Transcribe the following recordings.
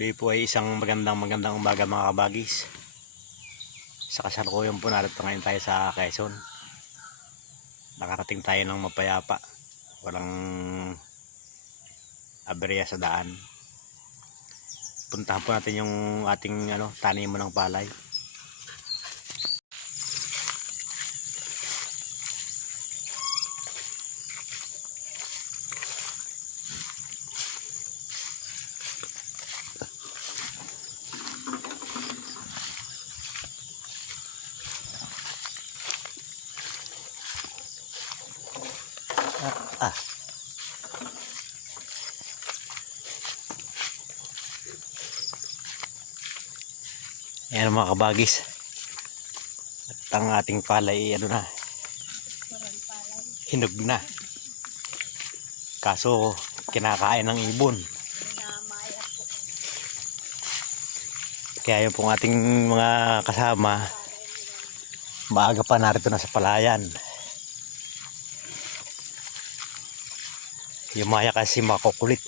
Muli po ay isang magandang magandang umaga mga kabagis. Sa kasalukuyan po narito ngayon tayo sa Quezon. Nakarating tayo ng mapayapa. Walang aberya sa daan. Puntahan po natin yung ating ano, tanim mo ng palay. Ayan mga kabagis. At ang ating palay, ano na, hinog na. Kaso, kinakain ng ibon. Kaya yung pong ating mga kasama, maaga pa narito na sa palayan. Yung maya kasi makukulit.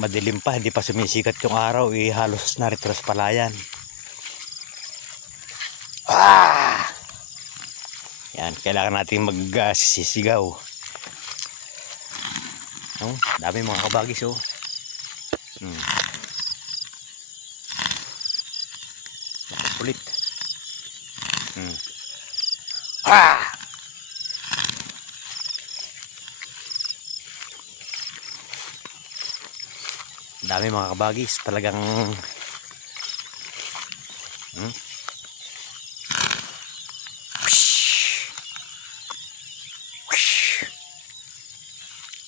Madilim pa, hindi pa sumisikat yung araw, eh, halos narito na sa palayan. Ah! Yan, kailangan natin magsisigaw. Oh, dami mga kabagis oh. Hmm. Makukulit. Hmm. Ah! Dami mga kabagis talagang hmm?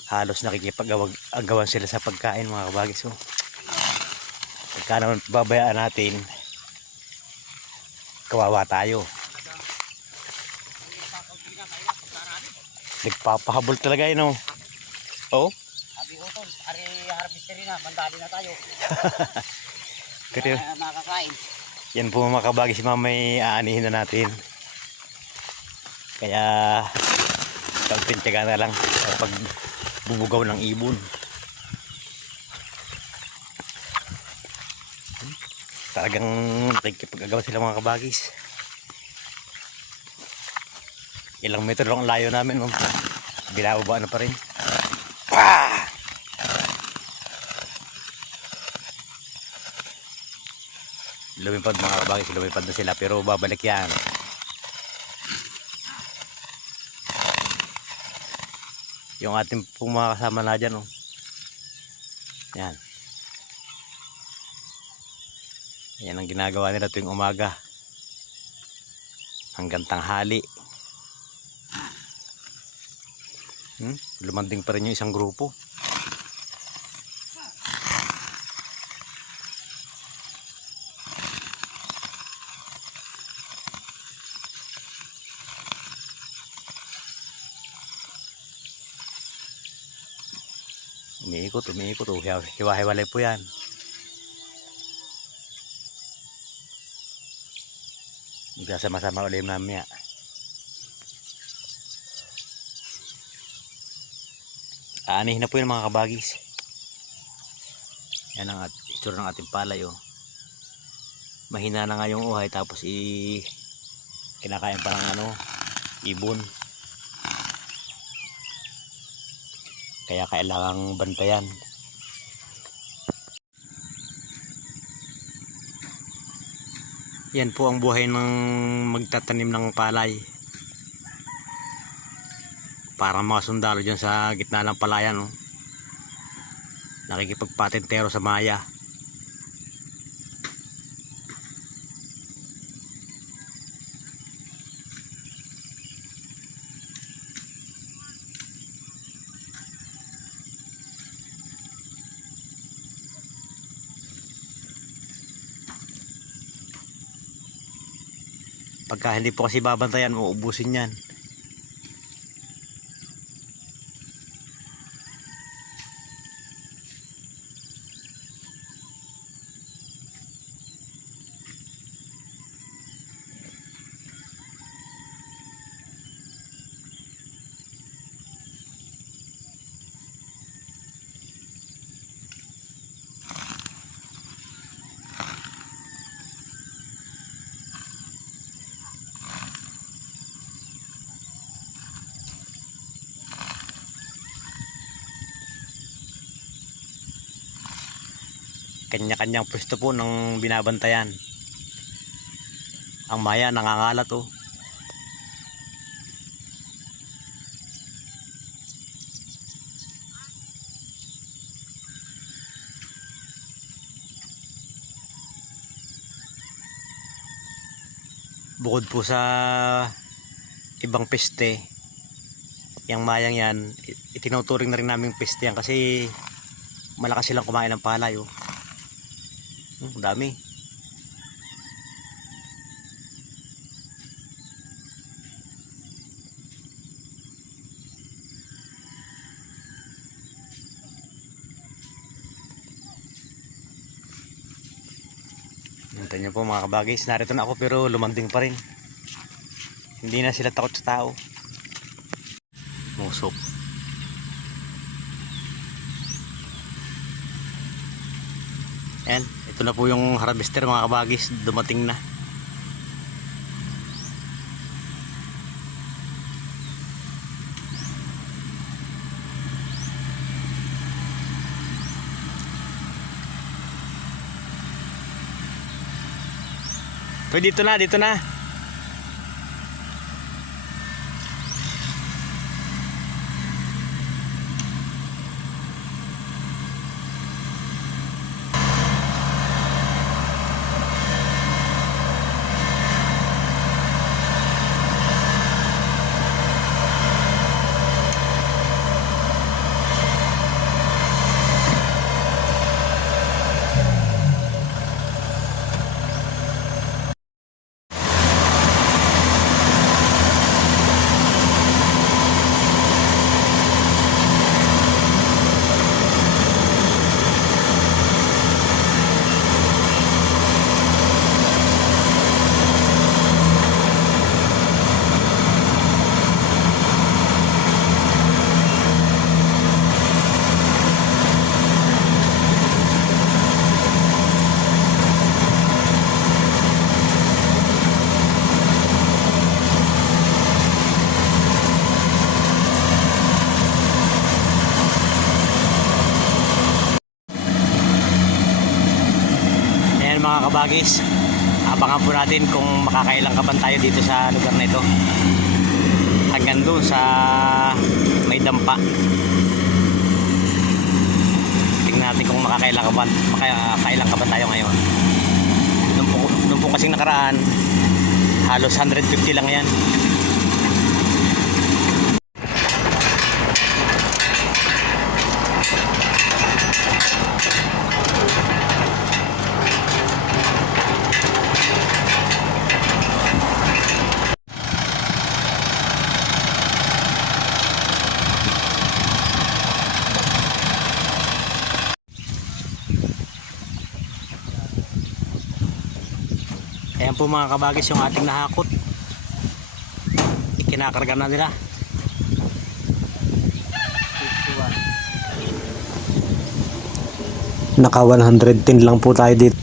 halos nakikipag-agawan sila sa pagkain mga kabagis oh. pagka naman babayaan natin kawawa tayo nagpapahabol talaga yun oh. oh Harvestery na, mandali na tayo. Makakain. yan po mga kabagis mamay aanihin na natin. Kaya pagpintiga na lang sa pag bubugaw ng ibon. Talagang nakikipag-agawa sila mga kabagis. Ilang metro lang ang layo namin. Binababa na pa rin. Lumipad mga kabagis lumipad na sila pero babalik yan. Yung ating pong mga kasama na dyan oh. yan. Yan ang ginagawa nila tuwing umaga. Hanggang tanghali. Hmm? lumanding pa rin yung isang grupo umiikot umiikot oh. Hiwa- hiwa-hiwalay po yan magsasama-sama ulit mamaya aanihin na po yun mga kabagis yan ang at itsura ng ating palay oh. mahina na nga yung uhay tapos i kinakain pa ng ano ibon kaya kailangang bantayan. Yan po ang buhay ng magtatanim ng palay. Parang mga sundalo dyan sa gitna ng palayan no? nakikipagpatentero sa maya pagka hindi po kasi babantayan uubusin yan Kanya-kanyang pwesto po ng binabantayan. Ang maya nangangalat oh. Bukod po sa ibang peste, yung mayang yan, itinuturing na rin namin peste yan kasi malakas silang kumain ng palay oh. Hmm, dami. Hintayin niyo po mga kabagis. Narito na ako pero lumanding pa rin. Hindi na sila takot sa tao. Musok. Ayan, ito na po yung harvester mga kabagis. Dumating na. Pwede dito na, dito na. Kabagis. Abangan po natin kung makakailang kaban tayo dito sa lugar na ito. Hanggang doon sa may dampa. Tingnan natin kung makakailang kaban, makakailang kaban tayo ngayon. Nung po, nung po kasing nakaraan, halos 150 lang yan. Ayan po mga kabagis yung ating nahakot. Ikinakarga na nila. Naka 110 lang po tayo dito.